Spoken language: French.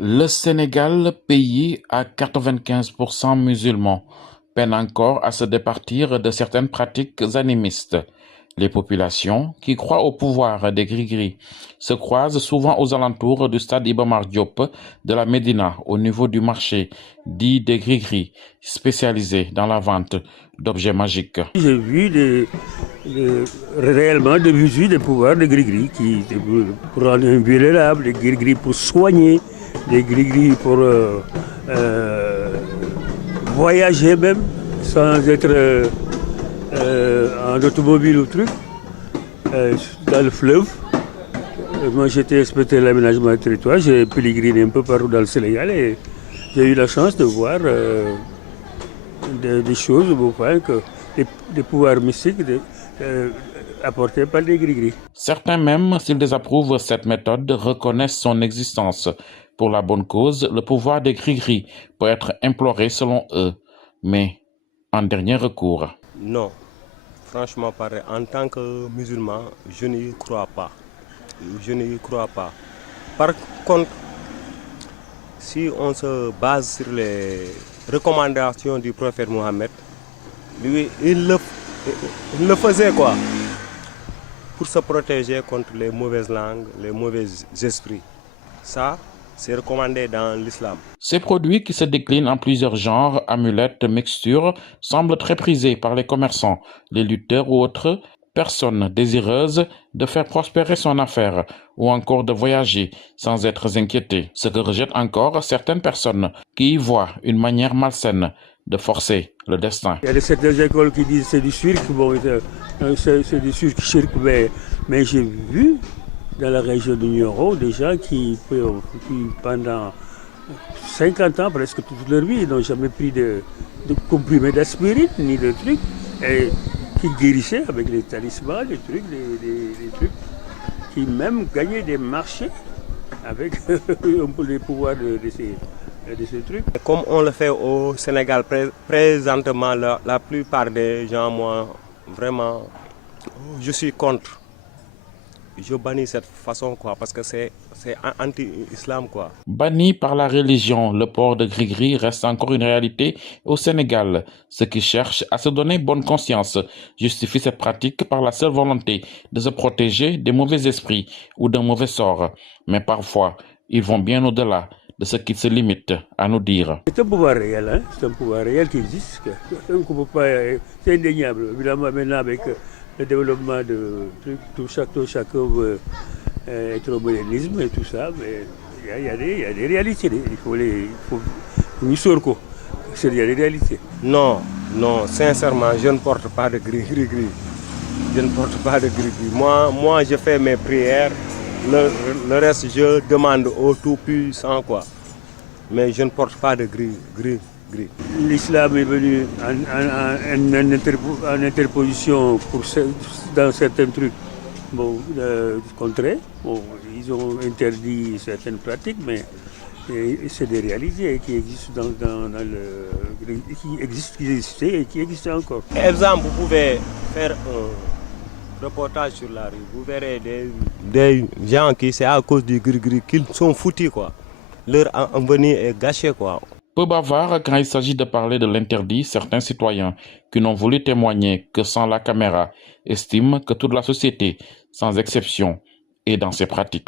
Le Sénégal, pays à 95% musulmans, peine encore à se départir de certaines pratiques animistes. Les populations, qui croient au pouvoir des gris-gris, se croisent souvent aux alentours du stade Iba Mar Diop de la Médina, au niveau du marché dit des gris-gris, spécialisé dans la vente d'objets magiques. J'ai vu réellement des visu des pouvoirs de gris-gris pour rendre invulnérable, des gris-gris pour soigner, des gris-gris pour voyager même sans être en automobile ou truc, dans le fleuve. Moi j'étais inspecteur de l'aménagement du territoire, j'ai pèleriné un peu partout dans le Sénégal et j'ai eu la chance de voir des choses que des pouvoirs mystiques apportés par les gris-gris. Certains même, s'ils désapprouvent cette méthode, reconnaissent son existence. Pour la bonne cause, le pouvoir des gris-gris peut être imploré selon eux, mais en dernier recours. Non, franchement parler, en tant que musulman, je n'y crois pas. Je n'y crois pas. Par contre, si on se base sur les recommandations du prophète Mohammed, lui, il le faisait quoi? Pour se protéger contre les mauvaises langues, les mauvais esprits. Ça, c'est recommandé dans l'islam. Ces produits qui se déclinent en plusieurs genres, amulettes, mixtures, semblent très prisés par les commerçants, les lutteurs ou autres personnes désireuses de faire prospérer son affaire ou encore de voyager sans être inquiétées. Ce que rejettent encore certaines personnes qui y voient une manière malsaine de forcer le destin. Il y a certaines écoles qui disent que c'est du cirque, c'est du cirque, mais j'ai vu dans la région de Nioro des gens qui pendant 50 ans, presque toute leur vie, n'ont jamais pris de comprimés d'aspirine ni de trucs, et qui guérissaient avec les talismans, les trucs, qui même gagnaient des marchés avec un peu les pouvoirs de ces trucs. Comme on le fait au Sénégal présentement, la plupart des gens, moi, vraiment, je suis contre. Je bannis cette façon, quoi, parce que c'est anti-islam, quoi. Banni par la religion, le port de gris-gris reste encore une réalité au Sénégal. Ceux qui cherchent à se donner bonne conscience justifient cette pratique par la seule volonté de se protéger des mauvais esprits ou d'un mauvais sort. Mais parfois, ils vont bien au-delà de ce qui se limite à nous dire. C'est un pouvoir réel, hein? C'est un pouvoir réel qui existe. C'est indéniable. Évidemment, maintenant, avec le développement de trucs, tout chacun veut être au modernisme et tout ça, mais il y a des réalités. Il faut nous sortir. Il y a des réalités. Non, non, sincèrement, je ne porte pas de gris-gris. Je ne porte pas de gris-gris. Moi, je fais mes prières. Le reste, je demande au Tout-Puissant, quoi. Mais je ne porte pas de gris. L'islam est venu en interposition dans certains trucs contrés. Ils ont interdit certaines pratiques, mais c'est des réalités qui existent qui existaient et qui existent encore. Par exemple, vous pouvez faire un reportage sur la rue. Vous verrez des gens qui, c'est à cause du gris-gris, qu'ils sont foutus, quoi. Leur avenir est gâché, quoi. Peu bavard quand il s'agit de parler de l'interdit, certains citoyens qui n'ont voulu témoigner que sans la caméra estiment que toute la société, sans exception, est dans ces pratiques.